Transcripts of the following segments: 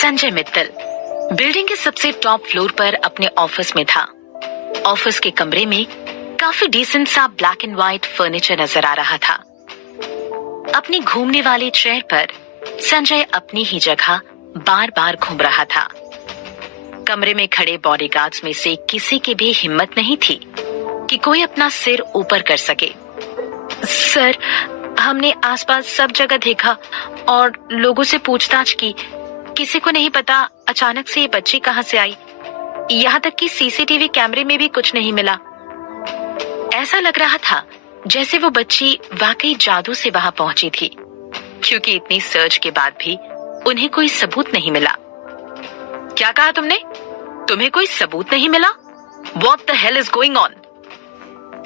Sanjay Mittal building के सबसे top floor पर अपने ऑफिस में था। ऑफिस के कमरे में काफी डिसेंट सा ब्लैक एंड व्हाइट फर्नीचर नजर आ रहा था। अपनी घूमने वाली चेयर पर संजय अपनी ही जगह बार बार घूम रहा था। कमरे में खड़े बॉडीगार्ड्स में से किसी की भी हिम्मत नहीं थी कि कोई अपना सिर ऊपर कर सके। सर, हमने आसपास सब जगह देखा और लोगों से पूछताछ की, किसी को नहीं पता अचानक से ये बच्ची कहां से आई। यहाँ तक कि सीसीटीवी कैमरे में भी कुछ नहीं मिला। ऐसा लग रहा था जैसे वो बच्ची वाकई जादू से वहां पहुंची थी, क्योंकि इतनी सर्च के बाद भी उन्हें कोई सबूत नहीं मिला। क्या कहा तुमने? तुम्हें कोई सबूत नहीं मिला? What the hell is going on?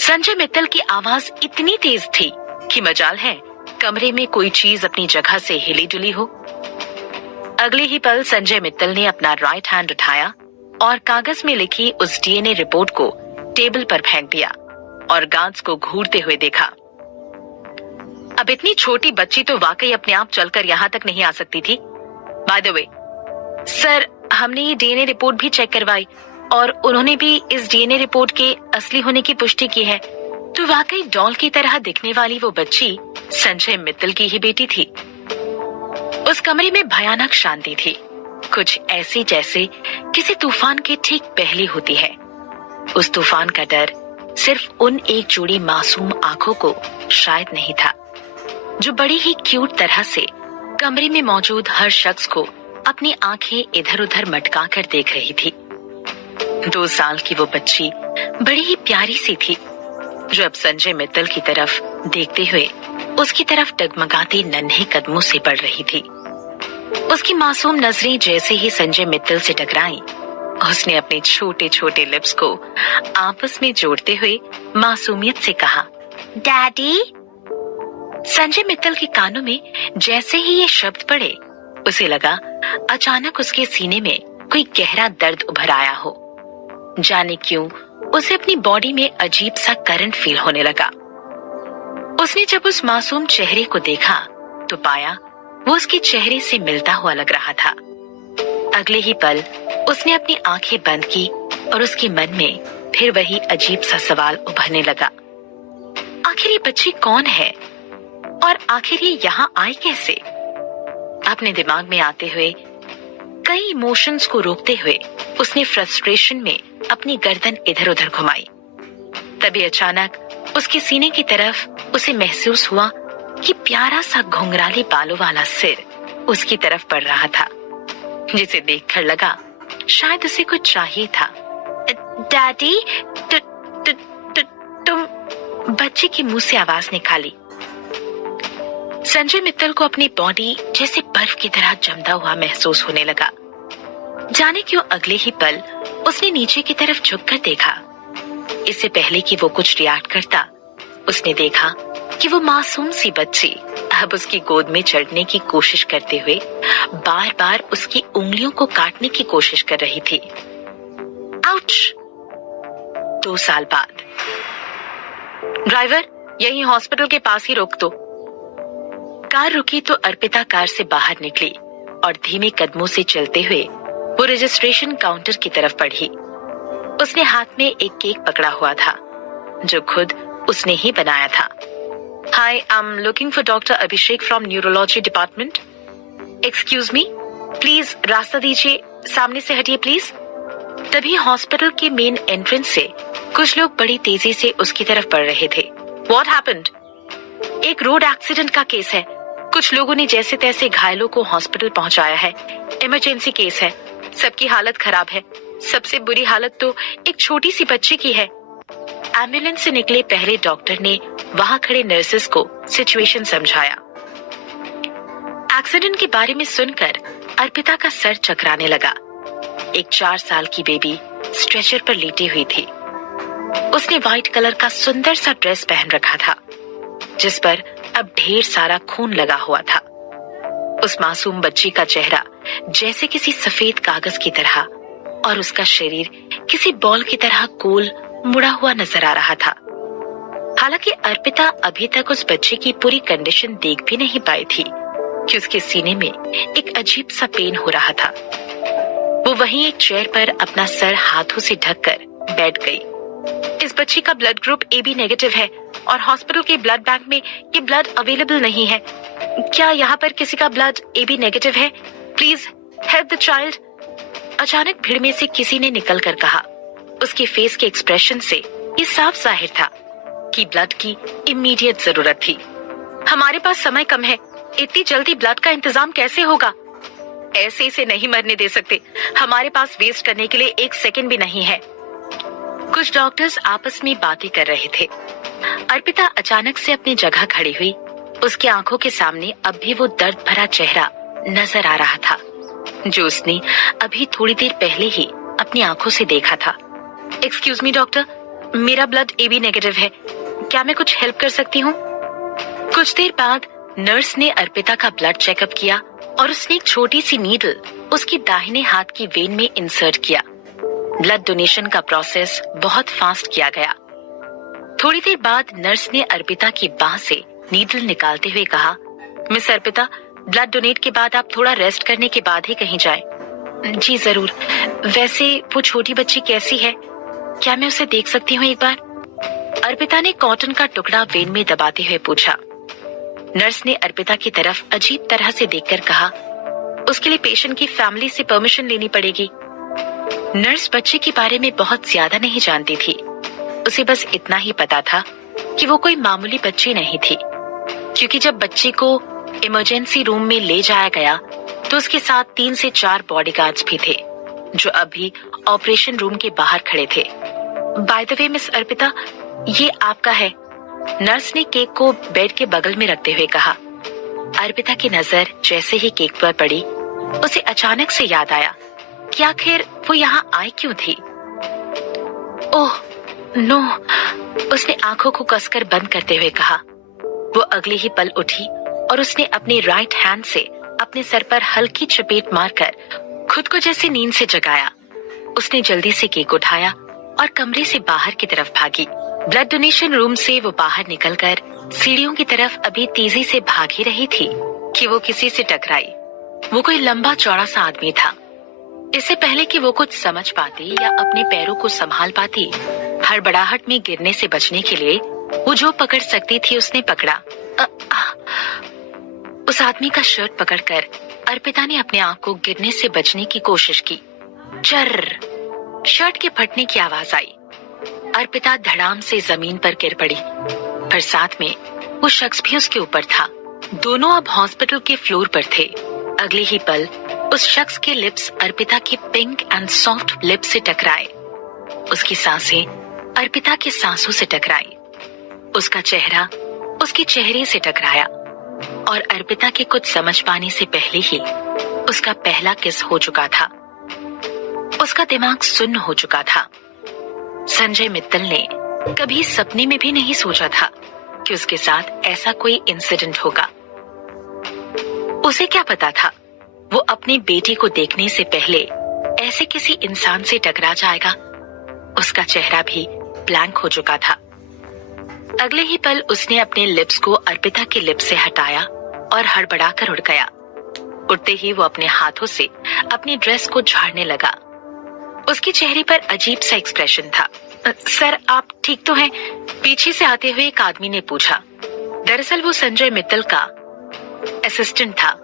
Sanjay Mittal की आवाज इतनी तेज थी कि मजाल है कमरे में कोई चीज अपनी जगह से हिली डुली हो। अगले ही पल संजय मित्तल ने अपना राइट हैंड उठाया और कागज में लिखी उस डीएनए रिपोर्ट को टेबल पर फेंक दिया और गार्ड्स को घूरते हुए देखा। अब इतनी छोटी बच्ची तो वाकई अपने आप चलकर यहाँ तक नहीं आ सकती थी। बाय द वे सर, हमने ये डीएनए रिपोर्ट भी चेक करवाई और उन्होंने भी इस डीएनए रिपोर्ट के असली होने की पुष्टि की है। तो वाकई डॉल की तरह दिखने वाली वो बच्ची संजय मित्तल की ही बेटी थी। उस कमरे में भयानक शांति थी, कुछ ऐसी जैसे किसी तूफान के ठीक पहले होती है। उस तूफान का डर सिर्फ उन एक जोड़ी मासूम आंखों को शायद नहीं था, जो बड़ी ही क्यूट तरह से कमरे में मौजूद हर शख्स को अपनी आंखें इधर उधर मटका कर देख रही थी। 2 साल की वो बच्ची बड़ी ही प्यारी सी थी, जो अब संजय मित्तल की तरफ देखते हुए उसकी तरफ डगमगाते नन्हे कदमों से बढ़ रही थी। उसकी मासूम नजरें जैसे ही संजय मित्तल से टकराईं, उसने अपने छोटे छोटे लिप्स को आपस में जोड़ते हुए मासूमियत से कहा, डैडी। संजय मित्तल के कानों में जैसे ही ये शब्द पड़े, उसे लगा अचानक उसके सीने में कोई गहरा दर्द उभर आया हो। जाने क्यों उसे अपनी बॉडी में अजीब सा करंट फील होने लगा। उसने जब उस मासूम चेहरे को देखा तो पाया वो उसके चेहरे से मिलता हुआ लग रहा था। अगले ही पल उसने अपनी आंखें बंद की और उसके मन में फिर वही अजीब सा सवाल उभरने लगा, आखिर ये बच्ची कौन है और आखिर ये यहाँ आई कैसे? अपने दिमाग में आते हुए कई इमोशंस को रोकते हुए उसने फ्रस्ट्रेशन में अपनी गर्दन इधर उधर घुमाई। तभी अचानक उसके सीने की तरफ उसे महसूस हुआ कि प्यारा सा घुंघराले बालों वाला सिर उसकी तरफ बढ़ रहा था, जिसे देखकर लगा शायद उसे कुछ चाहिए था। डैडी, तुम? बच्चे के मुंह से आवाज निकाली। संजय मित्तल को अपनी बॉडी जैसे बर्फ की तरह जमता हुआ महसूस होने लगा। जाने क्यों अगले ही पल उसने नीचे की तरफ झुककर देखा। इससे पहले कि वो कुछ रिएक्ट करता, उसने देखा कि वो मासूम सी बच्ची अब उसकी गोद में चढ़ने की कोशिश करते हुए बार बार उसकी उंगलियों को काटने की कोशिश कर रही थी। आउच! 2 साल बाद। ड्राइवर, यही हॉस्पिटल के पास ही रोक दो। कार रुकी तो अर्पिता कार से बाहर निकली और धीमे कदमों से चलते हुए वो रजिस्ट्रेशन काउंटर की तरफ बढ़ी। उसने हाथ में एक केक पकड़ा हुआ था, जो खुद उसने ही बनाया था। Hi, I am looking for doctor Abhishek from neurology department. Excuse me, please रास्ता दीजिए, सामने से हटिए प्लीज। तभी हॉस्पिटल के मेन एंट्रेंस से कुछ लोग बड़ी तेजी से उसकी तरफ बढ़ रहे थे। What happened? एक रोड एक्सीडेंट का केस है। कुछ लोगों ने जैसे तैसे घायलों को हॉस्पिटल पहुंचाया है। इमरजेंसी केस है, सबकी हालत खराब है। सबसे बुरी हालत तो एक छोटी सी बच्ची की है। एम्बुलेंस से निकले पहले डॉक्टर ने वहां खड़े नर्सेस को सिचुएशन समझाया। एक्सीडेंट के बारे में सुनकर अर्पिता का सर चकराने लगा। एक 4 साल की बेबी स्ट्रेचर पर लेटी हुई थी। उसने व्हाइट कलर का सुंदर सा ड्रेस पहन रखा था, जिस पर अब ढेर सारा खून लगा हुआ था। उस मासूम बच्ची का चेहरा जैसे किसी सफेद कागज की तरह और उसका शरीर किसी बॉल की तरह गोल मुड़ा हुआ नजर आ रहा था। हालांकि अर्पिता अभी तक उस बच्चे की पूरी कंडीशन देख भी नहीं पाई थी कि उसके सीने में एक अजीब सा पेन हो रहा था। वो वहीं एक चेयर पर अपना सर हाथों से ढककर बैठ गई। इस बच्ची का ब्लड ग्रुप AB नेगेटिव है और हॉस्पिटल के ब्लड बैंक में ये ब्लड अवेलेबल नहीं है। क्या यहाँ पर किसी का ब्लड AB नेगेटिव है? Please help the child. अचानक भीड़ में से किसी ने निकलकर कहा। उसके फेस के एक्सप्रेशन से ये साफ जाहिर था कि ब्लड की इमीडिएट जरूरत थी। हमारे पास समय कम है, इतनी जल्दी ब्लड का इंतजाम कैसे होगा? ऐसे इसे नहीं मरने दे सकते, हमारे पास वेस्ट करने के लिए 1 सेकंड भी नहीं है। कुछ डॉक्टर्स आपस में बातें कर रहे थे। अर्पिता अचानक से अपनी जगह खड़ी हुई। उसकी आंखों के सामने अब भी वो दर्द भरा चेहरा नजर आ रहा था जो उसने अभी थोड़ी देर पहले ही अपनी आंखों से देखा था। एक्सक्यूज मी डॉक्टर, मेरा ब्लड AB नेगेटिव है, क्या मैं कुछ हेल्प कर सकती हूँ? कुछ देर बाद नर्स ने अर्पिता का ब्लड चेकअप किया और उसने एक छोटी सी नीडल उसकी दाहिने हाथ की वेन में इंसर्ट किया। ब्लड डोनेशन का प्रोसेस बहुत फास्ट किया गया। थोड़ी देर बाद नर्स ने अर्पिता की बाह से नीडल निकालते हुए कहा, मिस अर्पिता, ब्लड डोनेट के बाद आप थोड़ा रेस्ट करने के बाद ही कहीं जाएं। जी जरूर। वैसे वो छोटी बच्ची कैसी है, क्या मैं उसे देख सकती हूँ एक बार? अर्पिता ने कॉटन का टुकड़ा वेन में दबाते हुए पूछा। नर्स ने अर्पिता की तरफ अजीब तरह से देखकर कहा, उसके लिए पेशेंट की फैमिली से परमिशन लेनी पड़ेगी। नर्स बच्चे के बारे में बहुत ज्यादा नहीं जानती थी। उसे बस इतना ही पता था कि वो कोई मामूली बच्ची नहीं थी, क्योंकि जब बच्चे को इमरजेंसी रूम में ले जाया गया तो उसके साथ 3 से 4 बॉडीगार्ड्स भी थे जो अभी ऑपरेशन रूम के बाहर खड़े थे। By the way miss Arpita, ये आपका है। नर्स ने केक को बेड के बगल में रखते हुए कहा। अर्पिता की नजर जैसे ही केक पर पड़ी, उसे अचानक से याद आया कि आखिर वो यहाँ आई क्यों थी। ओह नो, उसने आंखों को कसकर बंद करते हुए कहा। वो अगले ही पल उठी और उसने अपने राइट हैंड से अपने सर पर हल्की चपेट मारकर खुद को जैसे नींद से जगाया। उसने जल्दी से केक उठाया और कमरे से बाहर की तरफ भागी। ब्लड डोनेशन रूम से वो बाहर निकलकर सीढ़ियों की तरफ अभी तेजी से भाग ही रही थी कि वो किसी से टकराई। वो कोई लंबा चौड़ा सा आदमी था। इससे पहले कि वो कुछ समझ पाती या अपने पैरों को संभाल पाती, हड़बड़ाहट में गिरने से बचने के लिए वो जो पकड़ सकती थी उसने पकड़ा। उस आदमी का शर्ट पकड़कर अर्पिता ने अपने आप को गिरने से बचने की कोशिश की। चर्र, शर्ट के फटने की आवाज आई। अर्पिता धड़ाम से जमीन पर गिर पड़ी, पर साथ में वो शख्स भी उसके ऊपर था। दोनों अब हॉस्पिटल के फ्लोर पर थे। अगले ही पल उस शख्स के लिप्स अर्पिता की पिंक एंड सॉफ्ट लिप्स से टकराए। उसकी सांसें अर्पिता की सांसों से टकराई। उसका चेहरा उसके चेहरे से टकराया और अर्पिता के कुछ समझ पाने से पहले ही उसका पहला किस हो चुका था। उसका दिमाग सुन्न हो चुका था। संजय मित्तल ने कभी सपने में भी नहीं सोचा था कि उसके साथ ऐसा कोई इंसिडेंट होगा। उसे क्या पता था वो अपने बेटे को देखने से पहले ऐसे किसी इंसान से टकरा जाएगा। उसका चेहरा भी ब्लैंक हो चुका था। अगले ही पल उसने अपने लिप्स को अर्पिता के लिप्स से हटाया और हड़बड़ाकर उड़ गया। उड़ते ही वो अपने हाथों से अपनी ड्रेस को झाड़ने लगा। उसके चेहरे पर अजीब सा एक्सप्रेशन था। सर, आप ठीक तो हैं? पीछे से आते हुए एक आदमी ने पूछा। दरअसल वो संजय मित्तल का असिस्टेंट था,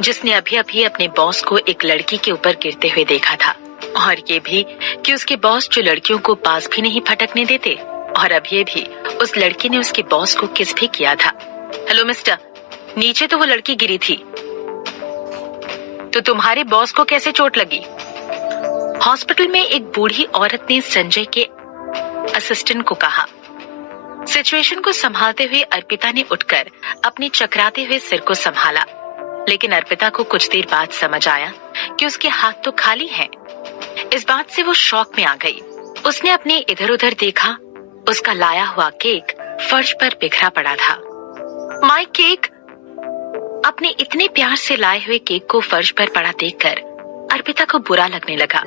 जिसने अभी अभी अपने बॉस को एक लड़की के ऊपर गिरते हुए देखा था, और ये भी कि उसके बॉस जो लड़कियों को पास भी नहीं फटकने देते, और अब ये भी उस लड़की ने उसके बॉस को किस भी किया था। हेलो मिस्टर, नीचे तो वो लड़की गिरी थी, तो तुम्हारे बॉस को कैसे चोट लगी? हॉस्पिटल में एक बूढ़ी औरत ने संजय के असिस्टेंट को कहा। सिचुएशन को संभालते हुए अर्पिता ने उठकर अपने चकराते हुए सिर को संभाला, लेकिन अर्पिता को कुछ देर बाद समझ आया कि उसके हाथ तो खाली हैं। इस बात से वो शॉक में आ गई। उसने अपने इधर उधर देखा। उसका लाया हुआ केक फर्श पर बिखरा पड़ा था। My cake! अपने इतने प्यार से लाए हुए केक को फर्श पर पड़ा देखकर अर्पिता को बुरा लगने लगा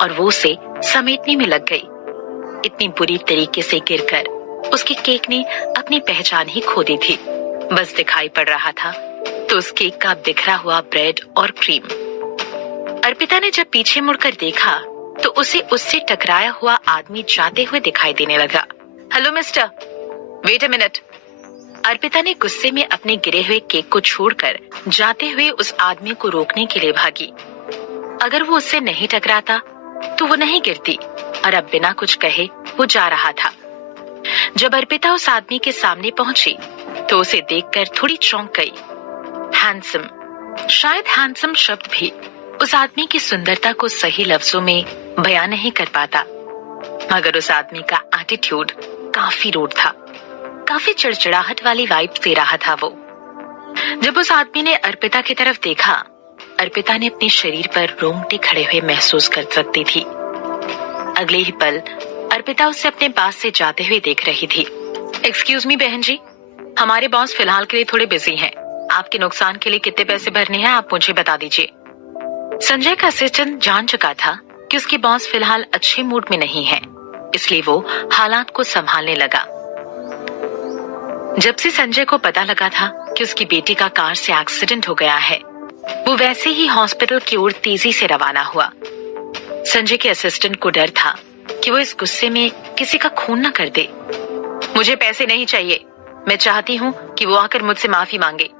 और वो उसे समेटने में लग गई। इतनी बुरी तरीके से गिरकर उसके केक ने अपनी पहचान ही खो दी थी। बस दिखाई पड़ रहा था तो उस केक का बिखरा हुआ ब्रेड और क्रीम। अर्पिता ने जब पीछे मुड़कर देखा तो उसे उससे टकराया हुआ आदमी जाते हुए दिखाई देने लगा। Hello mister, wait a minute. Arpita ने गुस्से में अपने गिरे हुए केक को छोड़कर जाते हुए उस आदमी को रोकने के लिए भागी। अगर वो उससे नहीं टकराता तो वो नहीं गिरती, और अब बिना कुछ कहे वो जा रहा था। जब अर्पिता उस आदमी के सामने पहुंची तो उसे देखकर थोड़ी चौंक गई। हैंडसम, शायद हैंडसम शब्द भी उस आदमी की सुंदरता को सही लफ्जों में बयान नहीं कर पाता, मगर उस आदमी का एटीट्यूड काफी रूड था। काफी चिड़चिड़ाहट वाली वाइब दे रहा था वो। जब उस आदमी ने अर्पिता की तरफ देखा, अर्पिता ने अपने शरीर पर रोंगटे खड़े हुए महसूस कर सकती थी। अगले ही पल अर्पिता उसे अपने पास से जाते हुए देख रही थी। एक्सक्यूज मी बहन जी, हमारे बॉस फिलहाल के लिए थोड़े बिजी हैं। आपके नुकसान के लिए कितने पैसे भरने हैं आप मुझे बता दीजिए। संजय का असिस्टेंट जान चुका था कि उसके बॉस फिलहाल अच्छे मूड में नहीं है, इसलिए वो हालात को संभालने लगा। जब से संजय को पता लगा था कि उसकी बेटी का कार से एक्सीडेंट हो गया है, वो वैसे ही हॉस्पिटल की ओर तेजी से रवाना हुआ। संजय के असिस्टेंट को डर था कि वो इस गुस्से में किसी का खून न कर दे। मुझे पैसे नहीं चाहिए, मैं चाहती हूँ कि वो आकर मुझसे माफी मांगे।